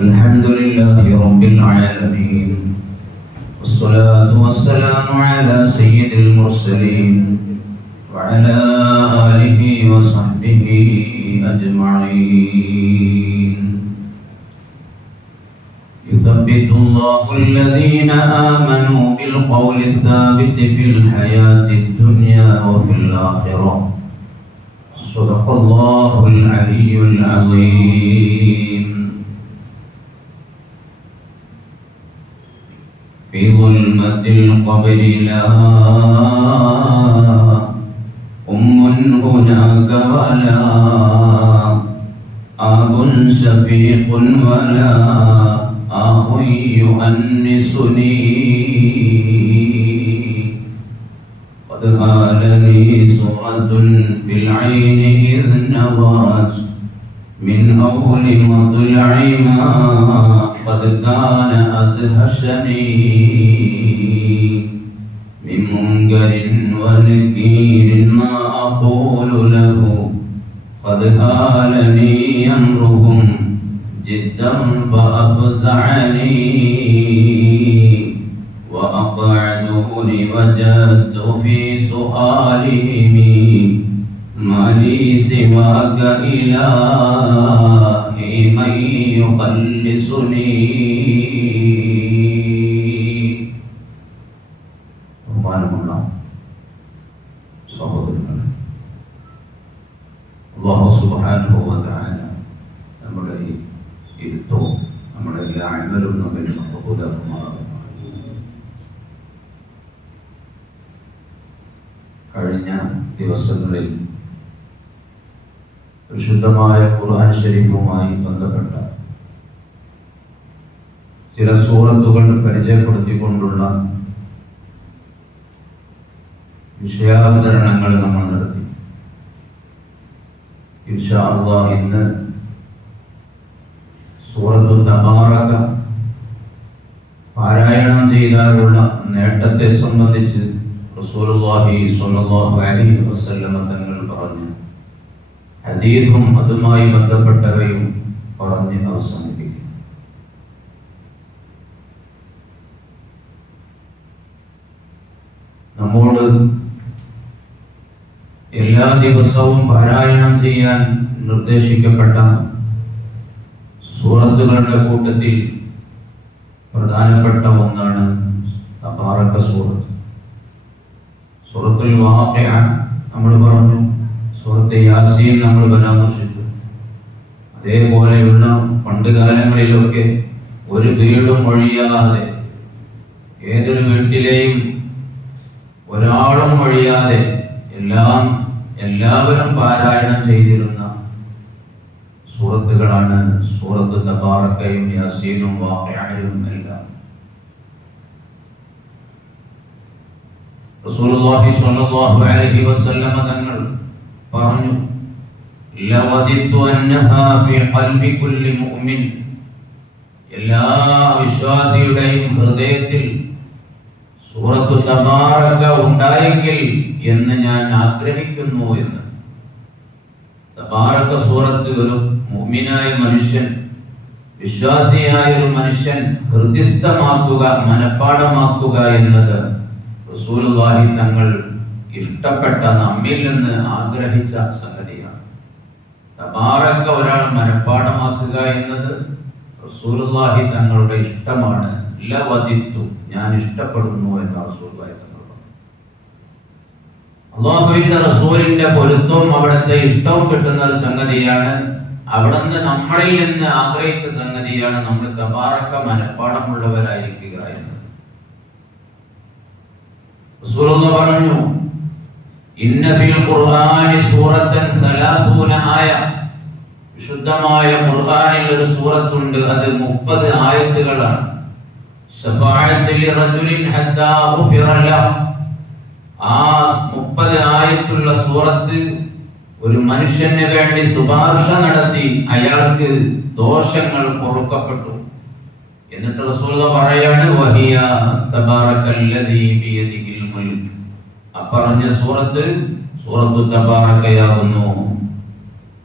الحمد لله رب العالمين والصلاة والسلام على سيد المرسلين وعلى آله وصحبه أجمعين. يثبت الله الذين آمنوا بالقول الثابت في الحياة الدنيا وفي الآخرة. صدق الله العلي العظيم. في ظلمة القبر لا أم هناك ولا أب شفيق ولا أخ يؤنسني قد هالني سورة في العين إذ نظرت من أول مطلع ما قد كان أدهشني من منكر ونكير ما أقول له. قد هالني أمرهم جدا فأفزعني وأقعدوني وجدت في سؤالهم ما لي سواك إلهي. من يخلصني ബഹുമാനമുള്ള സഹോദരങ്ങളെ അള്ളാഹു സുബ്ഹാനഹു വ തആല നമ്മുടെ ഈ ഇരുത്തവും നമ്മുടെ എല്ലാ അമലും നമ്മിൽ മഹബൂദാക്കുമാറാകട്ടെ കഴിഞ്ഞ ദിവസങ്ങളിൽ പരിശുദ്ധമായ ഖുർആൻ ശരീഫുമായി ബന്ധപ്പെട്ട ചില സൂറത്തുകൾ പരിചയപ്പെടുത്തിക്കൊണ്ടുള്ള വിഷയാവതരണങ്ങൾ നമ്മൾ നടത്തി. ഇൻഷാ അള്ളാഹ് ഇന്ന് സൂറത്തു തബാറക പാരായണം ചെയ്താലുള്ള നേട്ടത്തെ സംബന്ധിച്ച് റസൂലുള്ളാഹി സ്വല്ലല്ലാഹു അലൈഹി വസല്ലമ തങ്ങൾ പറഞ്ഞു. ഹദീസും അതുമായി ബന്ധപ്പെട്ടവയും പറഞ്ഞ് അവസാനിപ്പിക്കും നമ്മോട് എല്ലാ ദിവസവും പാരായണം ചെയ്യാൻ നിർദ്ദേശിക്കപ്പെട്ട സൂറത്തുകളുടെ കൂട്ടത്തിൽ പ്രധാനപ്പെട്ട ഒന്നാണ് തബാറക സൂറത്ത്. സൂറത്തുൽ വാഖിഅ നമ്മൾ പറഞ്ഞു സൂറത്ത് യാസീൻ നമ്മൾ പരാമർശിച്ചു. അതേപോലെയുള്ള പണ്ട് കാലങ്ങളിലൊക്കെ ഒരു വീടും ഒഴിയാതെ ഏതൊരു വീട്ടിലെയും ഒരാളും ഒഴിയാതെ എല്ലാം എല്ലാവരും പാരായണം ചെയ്തിരുന്ന സൂറത്തുകളാണ് സൂറത്ത് തബാറക്കയും യാസീനും വാഖിഅയും എല്ലാം. റസൂലുള്ളാഹി സ്വല്ലല്ലാഹു അലൈഹി തങ്ങൾ പറഞ്ഞു എല്ലാ വിശ്വാസിയുടെയും ഹൃദയത്തിൽ സൂറത്തു തബാറക ഉണ്ടായെങ്കിൽ എന്ന് ഞാൻ ആഗ്രഹിക്കുന്നു എന്ന്. തബാറക സൂറത്ത് ഒരു മുഅ്മിനായ മനുഷ്യൻ വിശ്വാസിയായ ഒരു മനുഷ്യൻ ഹൃദ്യസ്ഥമാക്കുക മനഃപ്പാടമാക്കുക എന്നത് റസൂലുള്ളാഹി തങ്ങൾ ഇഷ്ടപ്പെട്ട നമ്മിൽ നിന്ന് ആഗ്രഹിച്ച സംഗതിയാണ്. തബാറക്ക ഒരാൾ മനഃപ്പാടമാക്കുക എന്നത് റസൂലുള്ളാഹി തങ്ങളുടെ ഇഷ്ടമാണ്. ലവദിത്തു ഞാൻ ഇഷ്ടപ്പെടുന്നു എന്ന് റസൂലുള്ളാഹി തങ്ങൾ അള്ളാഹുവിന്റെ റസൂലിന്റെ പൊരുത്തവും അവിടുത്തെ ഇഷ്ടവും കിട്ടുന്ന ഒരു സംഗതിയാണ് അവിടുന്ന് നമ്മളിൽ നിന്ന് ആഗ്രഹിച്ച സംഗതിയാണ് നമ്മൾ തബാറക്ക മനഃപ്പാടമുള്ളവരായിരിക്കുക എന്നത്. പറഞ്ഞു വിശുദ്ധമായ ഖുർആനിൽ ഒരു സൂറത്തുണ്ട്. അത് 30 ആയത്തുകളാണ്. ആ 30 ആയത്തുള്ള സൂറത്ത് ഒരു മനുഷ്യന് വേണ്ടി ശുപാർശ നടത്തി അയാൾക്ക് ദോഷങ്ങൾ പൊറുക്കപ്പെട്ടു. എന്നിട്ട് റസൂൽ പറയാണ് വഹിയ തബാറക്കല്ലദീ ബിയദിഹിൽ മുൽക്ക് അപ്പറഞ്ഞ സൂറത്ത് സൂറത്തു തബാറക്കയാകുന്നു.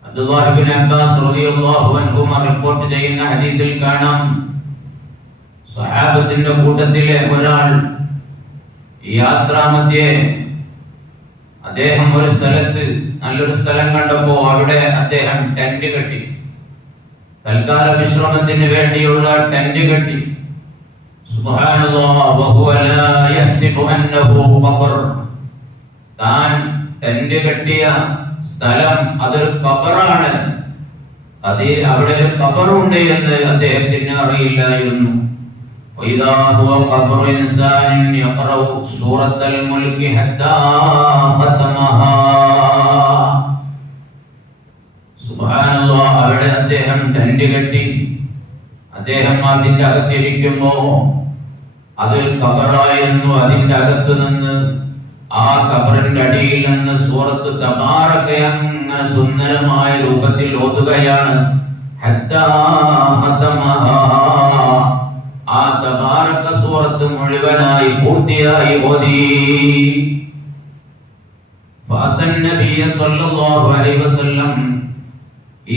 അബ്ദുല്ലാഹിബ്നു അബ്ബാസ് റളിയല്ലാഹു അൻഹുമ റിപ്പോർട്ട് ചെയ്യുന്ന ഹദീസിൽ കാണാം. സഹാബത്തിന്റെ കൂട്ടത്തിലെ ഒരാൾ യാത്രാമധ്യേ അദ്ദേഹം ഒരു സ്ഥലത്ത് നല്ലൊരു സ്ഥലം കണ്ടപ്പോ അവിടെ അദ്ദേഹം ടെന്റ് കെട്ടി. തൽക്കാല വിശ്രമത്തിന് വേണ്ടിയുള്ള ടെന്റ് കെട്ടി. സുബ്ഹാനല്ലാഹ് വഹുവ ലാ യഹ്സിബു അന്നഹു ഖബർ താൻ ടെന്റ് കെട്ടിയ സ്ഥലം അതൊരു ഖബറാണ് അതിൽ അവിടെ ഒരു ഖബറുണ്ട് എന്ന് അദ്ദേഹത്തിന് അറിയില്ലായിരുന്നു وإذا هو قبر إنسان يقرأ سورة الملك حتى ختمها സുബ്ഹാനല്ലാ അവിടെ അദ്ദേഹം ടെന്റ് കെട്ടി അദ്ദേഹം അതിന്റെ അകത്തിരിക്കുമ്പോ അതിൽ കബറായിരുന്നു അതിന്റെ അകത്ത് നിന്ന് ആ കബറിന്റെ അടിയിൽ നിന്ന് സൂറത്ത് തബാറക്കെ അങ്ങനെ സുന്ദരമായ രൂപത്തിൽ ഓതുകയാണ്. ആ തബാറക്ക സൂറത്ത് മുഴുവനായി പൂർത്തിയായി ഓതി.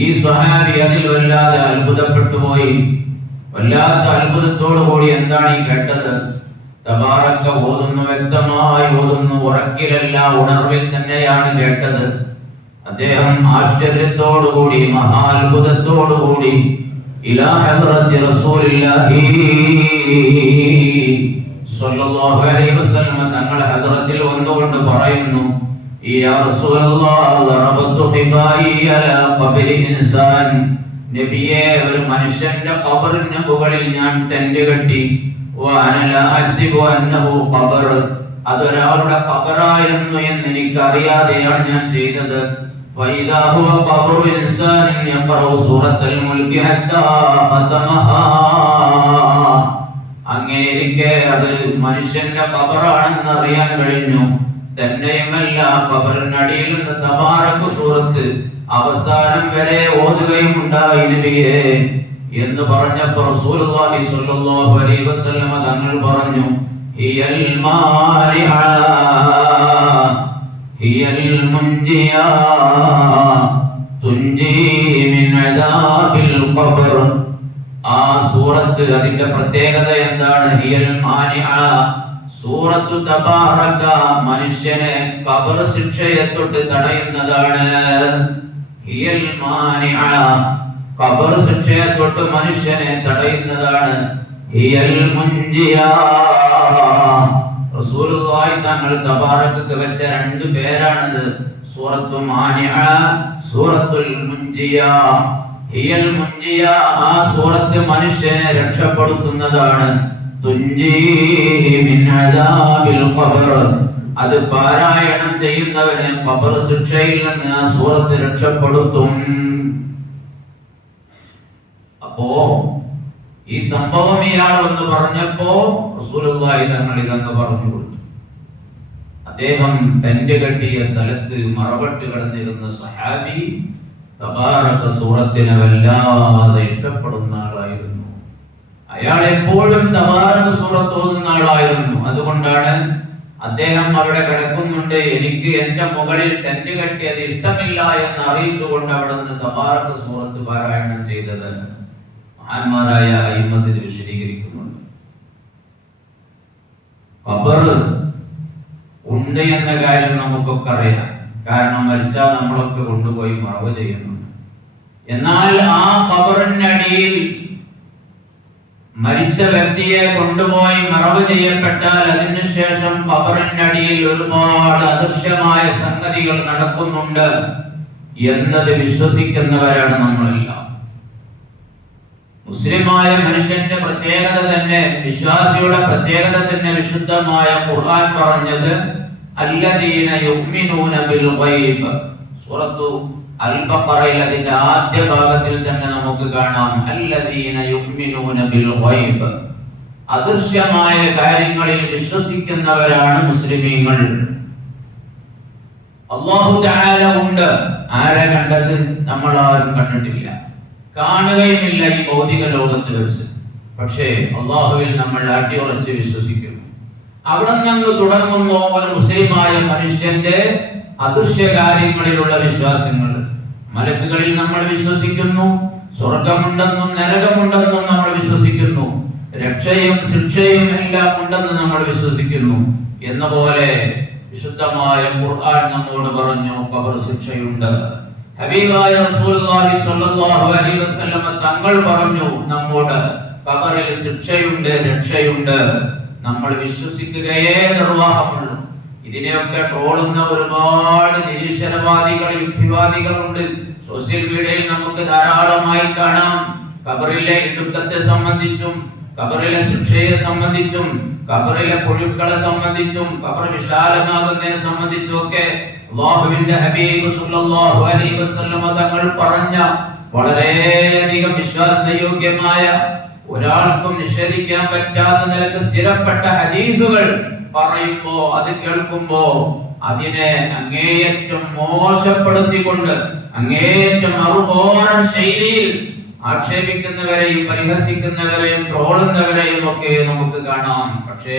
ഈ സ്വഹാബി അതിൽ വല്ലാതെ അത്ഭുതപ്പെട്ടു പോയി. വല്ലാത്ത അത്ഭുതത്തോടു കൂടി എന്താണ് ഈ കേട്ടത്? തബാറക്ക ഓതുന്നു വ്യക്തമായി ഓതുന്നു ഉറക്കിലല്ല ഉണർവിൽ തന്നെയാണ് കേട്ടത്. അദ്ദേഹം ആശ്ചര്യത്തോടുകൂടി മഹാത്ഭുതത്തോടുകൂടി തങ്ങളെ ഹദ്റത്തിൽ വന്നുകൊണ്ട് പറയുന്നു നബിയെ ഒരു മനുഷ്യന്റെ കബറിന് മുകളിൽ ഞാൻ ടെന്റ് കെട്ടി വഅന ലാ അസ്ബു അന്നഹു ഖബർ അതൊരാളുടെ ഖബറായിരുന്നു എന്ന് എനിക്ക് അറിയാതെയാണ് ഞാൻ ചെയ്തത് فإذا هو قبر إنسان يقرأ سورة الملك حتى ختمها അങ്ങനെയിരിക്കെ അത് മനുഷ്യന്റെ കബറാണെന്ന് അറിയാൻ കഴിഞ്ഞു തന്നെയുമല്ല കബറിനടിയിൽ നിന്ന് തബാറക്ക് സൂറത്ത് അവസാനം വരെ ഓതുകയും ഉണ്ടായി നബിയെ എന്ന് പറഞ്ഞപ്പോൾ റസൂലുള്ളാഹി സ്വല്ലല്ലാഹു അലൈഹി വസല്ലമ തങ്ങൾ പറഞ്ഞു ഹിയൽ മാലിഹ ഹിയൽ മുൻജിയ തുൻജി മിൻ അദാബിൽ ഖബർ. ആ സൂറത്ത് അതിന്റെ പ്രത്യേകത എന്താണ്? ഹിയൽ മാനിഅ സൂറത്തു തബാറക മനുഷ്യനെ ഖബർ ശിക്ഷയെ തൊട്ട് തടയുന്നതാണ്. ഹിയൽ മാനിഅ ഖബർ ശിക്ഷയെ തൊട്ട് മനുഷ്യനെ തടയുന്നതാണ്. തങ്ങൾ തബാറകക്ക് വെച്ച രണ്ട് പേരാണിത്. സൂറത്തു മാനിഅ സൂറത്തുൽ മുൻജിയ. ഹിയൽ മുൻജിയ ആ സൂറത്ത് മനുഷ്യനെ രക്ഷപ്പെടുത്തുന്നതാണ്. അത് പാരായണം ചെയ്യുന്നവനെ കബർ ശിക്ഷയിൽ നിന്ന് ആ സൂറത്ത് രക്ഷപ്പെടുത്തും. അപ്പോ ഈ സംഭവം ഇയാൾ വന്ന് പറഞ്ഞപ്പോ റസൂലുള്ളാഹി തങ്ങൾ ഇതങ്ങ് പറഞ്ഞു കൊടുത്തു. അദ്ദേഹം തന്റെ കെട്ടിയ സ്ഥലത്ത് മറവട്ട് കിടന്നിരുന്ന സഹാബി തബാറക സൂറത്തിനെ വല്ലാതെ ഇഷ്ടപ്പെടുന്ന ആളായിരുന്നു. അയാൾ എപ്പോഴും തബാറക സൂറത്ത് ഓതുന്ന ആളായിരുന്നു. അതുകൊണ്ടാണ് അദ്ദേഹം അവിടെ കിടക്കുന്നുണ്ട് എനിക്ക് എന്റെ മുകളിൽ ടെന്റ് കെട്ടിയത് ഇഷ്ടമില്ല എന്ന് അറിയിച്ചുകൊണ്ട് അവിടെ നിന്ന് തബാറക സൂറത്ത് പാരായണം ചെയ്തത്. മഹാന്മാരായ അയ്യമ്മത്തിന് വിശദീകരിക്കുന്നുണ്ട്. ഖബർ ഉണ്ട് എന്ന കാര്യം നമുക്കൊക്കെ അറിയാം. കാരണം മരിച്ചാൽ നമ്മളൊക്കെ കൊണ്ടുപോയി മറവ് ചെയ്യുന്നുണ്ട് എന്നാൽ ആ ഖബറിനടിയിൽ മരിച്ച വ്യക്തിയെ കൊണ്ടുപോയി മറവ് ചെയ്യപ്പെട്ടാൽ അതിനുശേഷം ഖബറിനടിയിൽ ഒരുപാട് അദൃശ്യമായ സംഗതികൾ നടക്കുന്നുണ്ട്. എന്നത് വിശ്വസിക്കുന്നവരാണ് നമ്മളെല്ലാം മുസ്ലിമായ മനുഷ്യന്റെ പ്രത്യേകത തന്നെ വിശ്വാസിയുടെ പ്രത്യേകത തന്നെ വിശുദ്ധമായ ഖുർആൻ പറഞ്ഞത് അല്ലദീന യുഅ്മിനൂന ബിൽ ഗൈബ്. സൂറത്തു അൽ ബഖറയിൽ അതിന്റെ ആദ്യ ഭാഗത്തിൽ തന്നെ നമുക്ക് കാണാം അല്ലദീന യുഅ്മിനൂന ബിൽ ഗൈബ്. അദൃശ്യമായ കാര്യങ്ങളിൽ വിശ്വസിക്കുന്നവരാണ് മുസ്ലിമീങ്ങൾ. തആല ഉണ്ട്. ആരെ കണ്ടത്? നമ്മൾ ആരും കണ്ടിട്ടില്ല. കാണുകയുമില്ല ഈ ഭൗതിക ലോകത്ത് വെച്ച് പക്ഷേ അള്ളാഹുവിൽ നമ്മൾ അടിയുറച്ച് വിശ്വസിക്കുന്നു. അവിടെ നിന്ന് തുടങ്ങുന്നു ഒരു മുസ്ലിമായ മനുഷ്യന്റെ അദൃശ്യ കാര്യങ്ങളിലുള്ള വിശ്വാസങ്ങൾ. മലക്കുകളിൽ നമ്മൾ വിശ്വസിക്കുന്നു സ്വർഗമുണ്ടെന്നും നരകമുണ്ടെന്നും നമ്മൾ വിശ്വസിക്കുന്നു രക്ഷയും ശിക്ഷയും എല്ലാം ഉണ്ടെന്ന് നമ്മൾ വിശ്വസിക്കുന്നു എന്ന പോലെ വിശുദ്ധമായ ഖുർആൻ നമ്മോട് പറഞ്ഞു കബർ ശിക്ഷയുണ്ട്. ഹബീബായ റസൂലുള്ളാഹി സ്വല്ലല്ലാഹു അലൈഹി വസല്ലമ തങ്ങൾ പറഞ്ഞു നമ്മോട് ഖബറിൽ ശിക്ഷയുണ്ട് രക്ഷയുണ്ട്. നമ്മൾ വിശ്വസിക്കുകയേ നിർവാഹമുള്ളൂ. ഇതിനെയൊക്കെ ട്രോളുന്ന ഒരുപാട് നിരീശ്വരവാദികൾ യുക്തിവാദികളുണ്ട്. സോഷ്യൽ മീഡിയയിൽ നമുക്ക് ധാരാളമായി കാണാം. ഖബറിലെ ഇടുക്കത്തെ സംബന്ധിച്ചും ഖബറിലെ ശിക്ഷയെ സംബന്ധിച്ചും ഖബറിലെ പുഴുക്കളെ സംബന്ധിച്ചും ഖബർ വിശാലമാകുന്നതിനെ സംബന്ധിച്ചും ഒക്കെ അള്ളാഹുവിന്റെ ഹബീബ് സല്ലല്ലാഹു അലൈഹി വസല്ലമ തങ്ങൾ പറഞ്ഞ വളരെയധികം വിശ്വാസയോഗ്യമായ ഒരാൾക്കും നിഷേധിക്കാൻ പറ്റാത്ത നിലയ്ക്ക് സ്ഥിരപ്പെട്ട ഹദീസുകൾ പറയുമ്പോ അത് കേൾക്കുമ്പോ അതിനെ അങ്ങേയറ്റം മോശപ്പെടുത്തിക്കൊണ്ട് അങ്ങേയറ്റം അറുപോറൻ ശൈലിയിൽ ആക്ഷേപിക്കുന്നവരെയും പരിഹസിക്കുന്നവരെയും ട്രോളുന്നവരെയും ഒക്കെ നമുക്ക് കാണാം. പക്ഷേ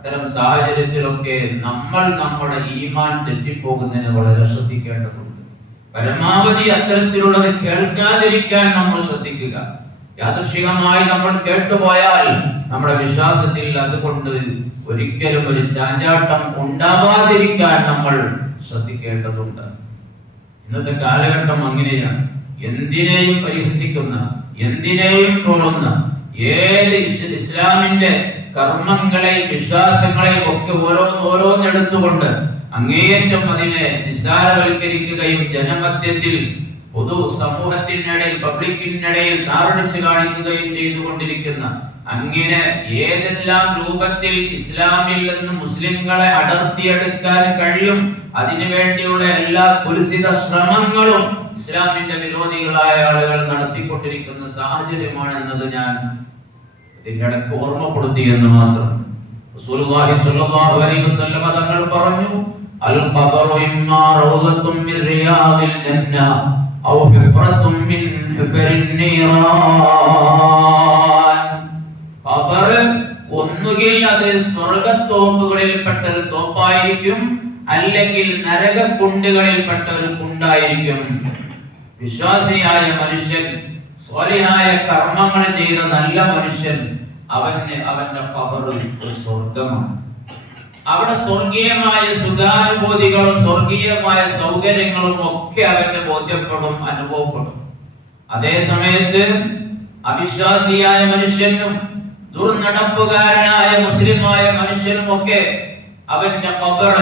അത്തരം സാഹചര്യത്തിലൊക്കെ നമ്മൾ നമ്മുടെ ഈമാൻ തെറ്റിപ്പോകുന്നതിന് വളരെ ശ്രദ്ധിക്കേണ്ടതുണ്ട്. പരമാവധി അത്തരത്തിലുള്ളത് കേൾക്കാതിരിക്കാൻ നമ്മൾ ശ്രദ്ധിക്കുക. യാദൃശികമായി നമ്മൾ കേട്ടുപോയാൽ നമ്മുടെ വിശ്വാസത്തിൽ അതുകൊണ്ട് ഒരിക്കലും ഒരു ചാഞ്ചാട്ടം ഉണ്ടാവാതിരിക്കാൻ നമ്മൾ ശ്രദ്ധിക്കേണ്ടതുണ്ട്. ഇന്നത്തെ കാലഘട്ടം അങ്ങനെയാണ്. എന്തിനേയും പരിഹസിക്കുന്ന എന്തിനേയും തോന്നുന്ന ഏത് ഇസ്ലാമിന്റെ കർമ്മങ്ങളെയും വിശ്വാസങ്ങളെയും ഒക്കെ ഓരോന്ന് ഓരോന്നെടുത്തുകൊണ്ട് അങ്ങേയറ്റം അതിനെ നിസ്സാരവൽക്കരിക്കുകയും ജനമധ്യത്തിൽ പൊതു സമൂഹത്തിനിടയിൽ പബ്ലിക്കിനിടയിൽ താറടിച്ചു കാണിക്കുകയും ചെയ്തുകൊണ്ടിരിക്കുന്ന അങ്ങനെ ഏതെല്ലാം രൂപത്തിൽ ഇസ്ലാമിൽ നിന്ന് മുസ്ലിങ്ങളെ അടർത്തിയെടുക്കാൻ കഴിയും അതിനുവേണ്ടിയുള്ള എല്ലാ കുൽസിത ശ്രമങ്ങളും ഇസ്ലാമിന്റെ വിരോധികളായ ആളുകൾ നടത്തിക്കൊണ്ടിരിക്കുന്ന സാഹചര്യമാണ് എന്നത് ഞാൻ ഇതിന്റെ ഇടയ്ക്ക് ഓർമ്മപ്പെടുത്തി എന്ന് മാത്രം. തങ്ങൾ പറഞ്ഞു അൽ ഒന്നുകിൽ അത് സ്വർഗത്തോപ്പുകളിൽപ്പെട്ട ഒരു തോപ്പായിരിക്കും അല്ലെങ്കിൽ നരക കുണ്ടുകളിൽപ്പെട്ട ഒരു കുണ്ടായിരിക്കും. വിശ്വാസിയായ മനുഷ്യൻ സ്വാലിഹായ കർമ്മങ്ങൾ ചെയ്ത നല്ല മനുഷ്യൻ അവന് അവന്റെ ഖബർ ഒരു സ്വർഗമാണ് അവിടെ സ്വർഗീയമായ സുഖാനുഭൂതികളും സ്വർഗീയമായ സൗകര്യങ്ങളും ഒക്കെ അവന്റെ ബോധ്യപ്പെടും അനുഭവപ്പെടും. അതേ സമയത്ത് അവിശ്വാസിയായ മനുഷ്യനും ദുർനടപ്പുകാരനായ മുസ്ലിമായ മനുഷ്യനും ഒക്കെ അവന്റെ ഖബർ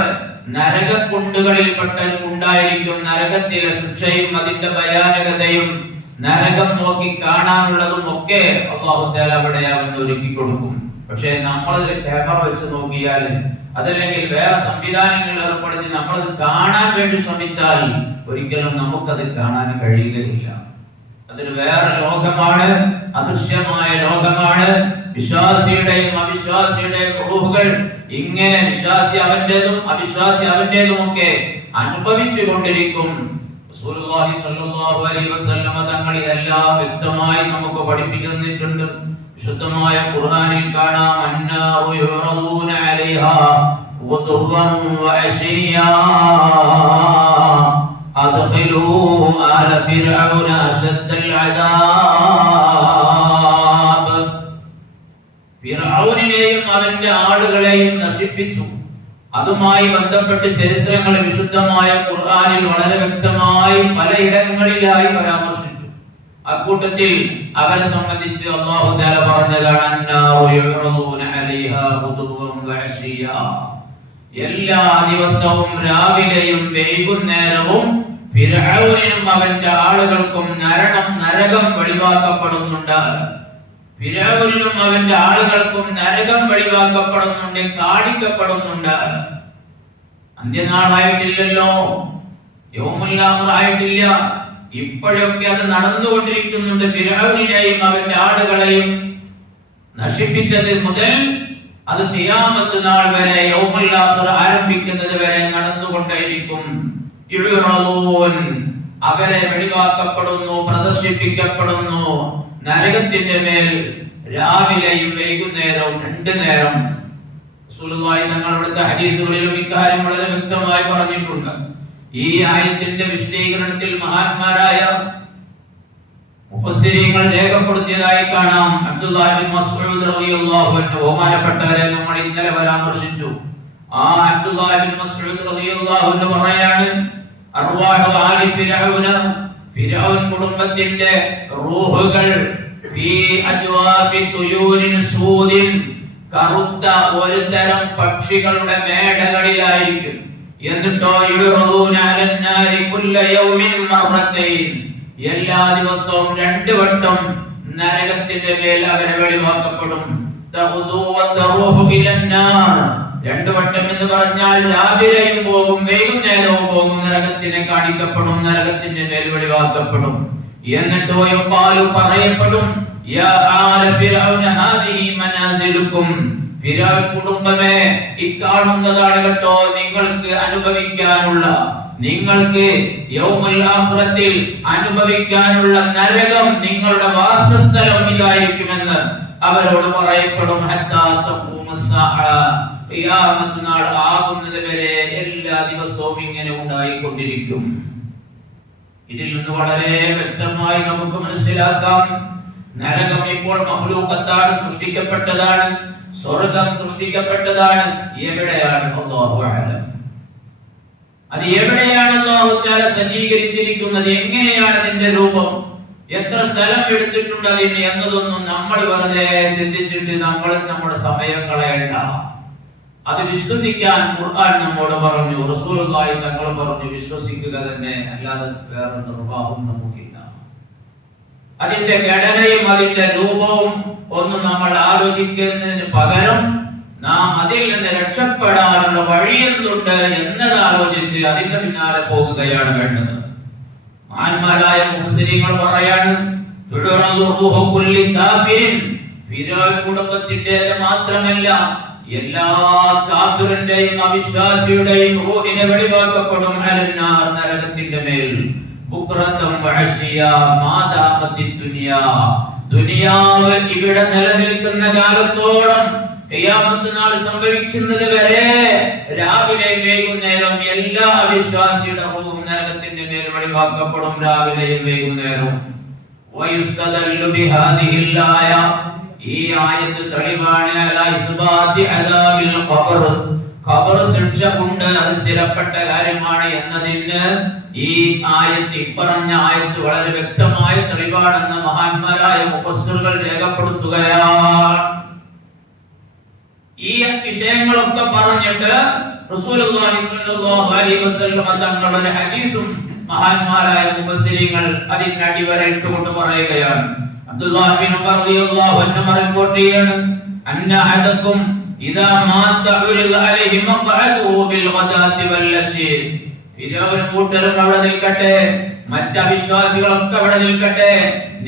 നരകക്കുണ്ടുകളിൽപ്പെട്ട ഉണ്ടായിരിക്കും നരകത്തിലെ ശിക്ഷയും അതിന്റെ ഭയാനകതയും നരകം നോക്കി കാണാനുള്ളതും ഒക്കെ അള്ളാഹു താല അവിടെ അവൻ ഒരുക്കി കൊടുക്കും. പക്ഷെ നമ്മളത് ക്യാമറ വെച്ച് നോക്കിയാൽ അതല്ലെങ്കിൽ വേറെ സംവിധാനങ്ങൾ ഏർപ്പെടുത്തി നമ്മളത് കാണാൻ വേണ്ടി ശ്രമിച്ചാൽ ഒരിക്കലും നമുക്കത് കാണാൻ കഴിയുകയില്ല. അതൊരു വേറെ ലോകമാണ് അദൃശ്യമായ ലോകമാണ്. വിശ്വാസിയുടെയും അവിശ്വാസിയുടെയും റൂഹുകൾ ഇങ്ങനെ വിശ്വാസി അവന്റേതും അവിശ്വാസി അവന്റേതും ഒക്കെ അനുഭവിച്ചു കൊണ്ടിരിക്കും സുല്ലല്ലാഹി സ്വല്ലല്ലാഹു അലൈഹി തങ്ങൾ ഇതെല്ലാം വ്യക്തമായി നമുക്ക് പഠിപ്പിച്ചു തന്നിട്ടുണ്ട് വിശുദ്ധമായ ഖുർആനിൽ കാണാം അന്നാറു യുറദൂന അലൈഹാ വദുവൻ വഅശിയാ. അദ്ഖിലൂ ആല ഫിർഔന അശദ്ദൽ അദാബ്. ഫിർഔനിനെയും അവന്റെ ആളുകളെയും നശിപ്പിച്ചു. അതുമായി ബന്ധപ്പെട്ട് ചരിത്രങ്ങൾ വിശുദ്ധമായ ഖുർആനിൽ വളരെ വ്യക്തമായി പലയിടങ്ങളിലായി പരാമർശിച്ചു. അക്കൂട്ടത്തിൽ അവരെ സംബന്ധിച്ച് അള്ളാഹു തആല പറഞ്ഞതാണ് എല്ലാ ദിവസവും രാവിലെയും വൈകുന്നേരവും ഫിർഔനും അവന്റെ ആളുകൾക്കും നരണം നരകം വെളിവാക്കപ്പെടുന്നുണ്ട്. ഫിർഔനിനും അവന്റെ ആളുകൾക്കും നരകം വെളിവാക്കപ്പെടുന്നുണ്ട് കാണിക്കപ്പെടുന്നുണ്ട്. അന്ത്യനാളായിട്ടില്ലല്ലോ. ആയിട്ടില്ല ഇപ്പോഴൊക്കെ അത് നടന്നുകൊണ്ടിരിക്കുന്നുണ്ട് ഫിരാവിനെയും അവന്റെ ആളുകളെയും. നശിപ്പിച്ചത് മുതൽ അത് ഖിയാമത്ത് നാൾ വരെ യൗമുല്ലാഹർ ആരംഭിക്കുന്നത് വരെ നടന്നുകൊണ്ടേയിരിക്കും. അവരെ വെളിവാക്കപ്പെടുന്നു പ്രദർശിപ്പിക്കപ്പെടുന്നു. നരകത്തിന്റെ മേൽ രാവിലെയും വൈകുന്നേരവും രണ്ടു നേരം റസൂലുള്ളാഹി തങ്ങൾ ഹരീതുകളിലും ഇക്കാര്യം വളരെ വ്യക്തമായി പറഞ്ഞിട്ടുണ്ട്. ഈ ആയത്തിന്റെ വിശദീകരണത്തിൽ മഹാന്മാരായ മുഫസ്സിരീങ്ങൾ രേഖപ്പെടുത്തിയതായി കാണാം. അബ്ദുല്ലാഹി മസ്ഊദ് റളിയല്ലാഹു അൻഹു ബഹുമാനപ്പെട്ടവരെ നമ്മൾ ഇന്നലെ പരാമർശിച്ചു ആ അബ്ദുല്ലാഹി മസ്ഊദ് റളിയല്ലാഹു അൻഹു പറയാണ് അർവാഹു ആലി ഫിർഔന ഫിർഔൻ കുടുംബത്തിന്റെ റൂഹുകൾ ഫീ അജ്വാഫി തുയൂരിൻ സൂദിൻ കറുത്ത ഒരു തരം പക്ഷികളുടെ മേടകളിലായിരിക്കും. എന്നിട്ടോ എല്ലാ ദിവസവും രണ്ട് വട്ടം നരകത്തിന്റെ മേൽ അവരെ വെളിവാക്കപ്പെടും. രണ്ട് വട്ടം എന്ന് പറഞ്ഞാൽ രാവിലെയും പോകും വൈകുന്നേരവും പോകും നരകത്തിനെ കാണിക്കപ്പെടും നരകത്തിന്റെ മേൽ വെളിവാക്കപ്പെടും. എന്നിട്ട് പാലു പറയപ്പെടും കുടുംബമേ ഇക്കാണുന്നതാണ് കേട്ടോ നിങ്ങൾക്ക് അനുഭവിക്കാനുള്ള നിങ്ങൾക്ക് യൗമുൽ ആഖിറത്തിൽ അനുഭവിക്കാനുള്ള നരകം നിങ്ങളുടെ വാസസ്ഥലം ഇതായിരിക്കുമെന്ന് അവരോട് പറയപ്പെടും. ഹത്താ തഖൂമുസ് സാഅ ഖിയാമത്ത് നാൾ ആകുന്നത് വരെ എല്ലാ ദിവസവും ഇങ്ങനെ ഉണ്ടായിക്കൊണ്ടിരിക്കും. ഇതിൽ നിന്ന് വളരെ വ്യക്തമായി നമുക്ക് മനസ്സിലാക്കാം. നരകം ഇപ്പോൾ മഹ്ലൂക്കത്താണ് സൃഷ്ടിക്കപ്പെട്ടതാണ് സ്വർഗം സൃഷ്ടിക്കപ്പെട്ടതാണ്. എവിടെയാണ് അല്ലാഹു അലം? അത് എവിടെയാണ് അല്ലാഹു തആല സജ്ജീകരിച്ചിരിക്കുന്നത്? എങ്ങനെയാണ് അതിന്റെ രൂപം? എത്ര സ്ഥലം എടുത്തിട്ടുണ്ട് അതിന് എന്നതൊന്നും നമ്മൾ വെറുതെ ചിന്തിച്ചിട്ട് നമ്മൾ നമ്മുടെ സമയം കളയണ്ട. അത് വിശ്വസിക്കാൻ ഖുർആൻ നമ്മോട് പറഞ്ഞു റസൂലുള്ളാഹി തങ്ങൾ പറഞ്ഞു വിശ്വസിക്കുക തന്നെ അല്ലാതെ വേറെ നിർവാഹം നമുക്കില്ല. അതിന്റെ ഘടനയും അതിന്റെ രൂപവും ഒന്നും നമ്മൾ ആലോചിക്കുന്നതിന് പകരം നാം അതിൽ നിന്ന് രക്ഷപ്പെടാനുള്ള വഴി എന്തുണ്ട് എന്നത് ആലോചിച്ച് അതിന്റെ പിന്നാലെ പോകുകയാണ് വേണ്ടത്. മഹാന്മാരായ മുസ്ലിങ്ങൾ പറയാണ് കുടുംബത്തിന്റേത് മാത്രമല്ല എല്ലാ കാഫിറിന്റെയും അവിശ്വാസിയുടെയും റൂഹിനെ വെളിവാക്കപ്പെടും അലന്നാർ നരകത്തിന്റെ മേൽ. ബുക്രത്തം വഅശിയ മാദാമത്തി ദുനിയ. ദുനിയാവ് ഇവിടെ നിലനിൽക്കുന്ന കാലത്തോളം നാൾ സംഭവിക്കുന്നത് വരെ രാവിലെ വൈകുന്നേരം എല്ലാ അവിശ്വാസിയുടെ റൂഹും നരകത്തിന്റെ മേൽ വെളിവാക്കപ്പെടും രാവിലെയും വൈകുന്നേരവും. വയുസ്തദല്ലു ബിഹാദിഹിൽ ഈ ആയത്ത് തെളിവാണ്. ഖബർ. ശിക്ഷ ഉണ്ട് അത് സ്ഥിരപ്പെട്ട കാര്യമാണ് എന്നതിന് ഈ ആയത്ത് ഇപ്പറഞ്ഞ ആയത്ത് വളരെ വ്യക്തമായ തെളിവാണെന്ന് മഹാന്മാരായ മുഫസ്സിറുകൾ രേഖപ്പെടുത്തുകയാണ്. ഈ വിഷയങ്ങളൊക്കെ പറഞ്ഞിട്ട് തങ്ങളുടെ ഹദീസും മഹാന്മാരായ മുഫസ്സിരീങ്ങൾ അതിന് അടിവരയിട്ടുകൊണ്ട് പറയുകയാണ്. അബ്ദുല്ലാഹി ബിൻ ഉമർ റളിയല്ലാഹു അൻഹു റിപ്പോർട്ട് ചെയ്യാണ്. അന്ന അഹദക്കും ഇദാ മാത ഉരിദ അലൈഹി മഖഅദുഹു ബിൽ ഗദാതി വൽ അശീ ഫിറൗൻ കൂട്ടരും അവിടെ നിൽക്കട്ടെ. മറ്റ് അവിശ്വാസികളൊക്കെ അവിടെ നിൽക്കട്ടെ.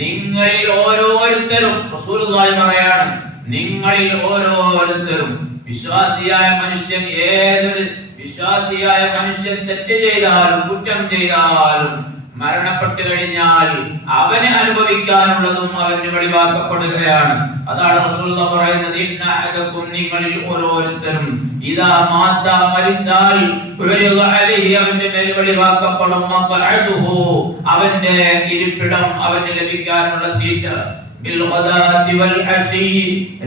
നിങ്ങളിൽ ഓരോരുത്തരും റസൂലുള്ളാഹി പറയാണ് നിങ്ങളിൽ ഓരോരുത്തരും വിശ്വാസിയായ മനുഷ്യൻ ഏതൊരു വിശ്വാസിയായ മനുഷ്യൻ തെറ്റ് ചെയ്താലും കുറ്റം ചെയ്താലും മരണപ്പെട്ടു കഴിഞ്ഞാൽ അവന് അനുഭവിക്കാനുള്ളതും അവന് വെളിവാക്കപ്പെടുകയാണ്. അതാണ് റസൂലുള്ള പറയുന്നത് ഇന്ന അഹദക്കും നിങ്ങളിൽ ഓരോരുത്തരും ഇദാ മാത മരിച്ചാൽ ഉരിദ അലൈഹി അവന്റെ മേൽ വെളിവാക്കപ്പെടും. മഖഅദുഹു അവന്റെ ഇരിപ്പിടം അവന് ലഭിക്കാനുള്ള സീറ്റ്. ബിൽഗദാത്തി വൽ അശീ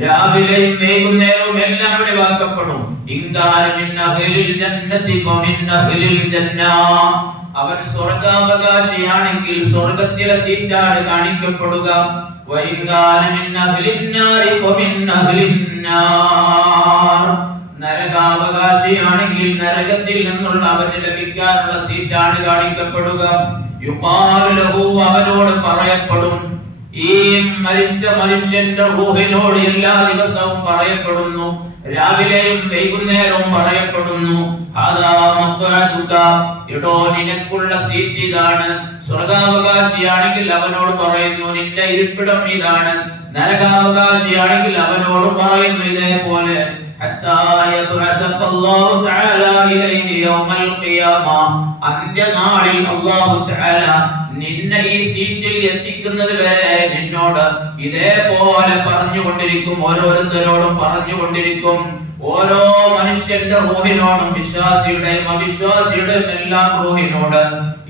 രാവിലെയും വൈകുന്നേരവും എല്ലാം വെളിവാക്കപ്പെടും. ഇൻകാന മിൻ അഹ്ലിൽ ജന്നതി ഫമിൻ അഹ്ലിൽ ജന്ന. അവൻ സ്വർഗാവകാശിയാണെങ്കിൽ സ്വർഗത്തിലെ സീറ്റാണ് കാണിക്കപ്പെടുക. നരകാവകാശിയാണെങ്കിൽ നരകത്തിൽ നിന്നുള്ള അവന് ലഭിക്കാനുള്ള സീറ്റാണ് കാണിക്കപ്പെടുക. അവനോട് പറയപ്പെടും. ഈ മരിച്ച മനുഷ്യന്റെ റൂഹിനോട് എല്ലാ ദിവസവും പറയപ്പെടുന്നു. രാവിലെയും വൈകുന്നേരവും പറയപ്പെടുന്നു. നിനക്കുള്ള സീറ്റ് ഇതാണ്. സ്വർഗാവകാശിയാണെങ്കിൽ അവനോട് പറയുന്നു നിന്റെ ഇരിപ്പിടം ഇതാണ്. നരകാവകാശിയാണെങ്കിൽ അവനോട് പറയുന്നു ഇതേപോലെ അന്ത്യനാളിൽ അള്ളാഹു നിന്നെ ഈ സീറ്റിൽ എത്തിക്കുന്നത് വരെ നിന്നോട് ഇതേപോലെ പറഞ്ഞുകൊണ്ടിരിക്കും ഓരോരുത്തരോടും പറഞ്ഞുകൊണ്ടിരിക്കും. ഓരോ മനുഷ്യന്റെ റൂഹിനോടും വിശ്വാസിയുടെയും അവിശ്വാസിയുടെയും എല്ലാം റൂഹിനോട്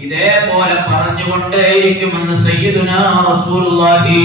ഇതേപോലെ പറഞ്ഞുകൊണ്ടേയിരിക്കുമെന്ന് സയ്യിദുനാ റസൂലുള്ളാഹി.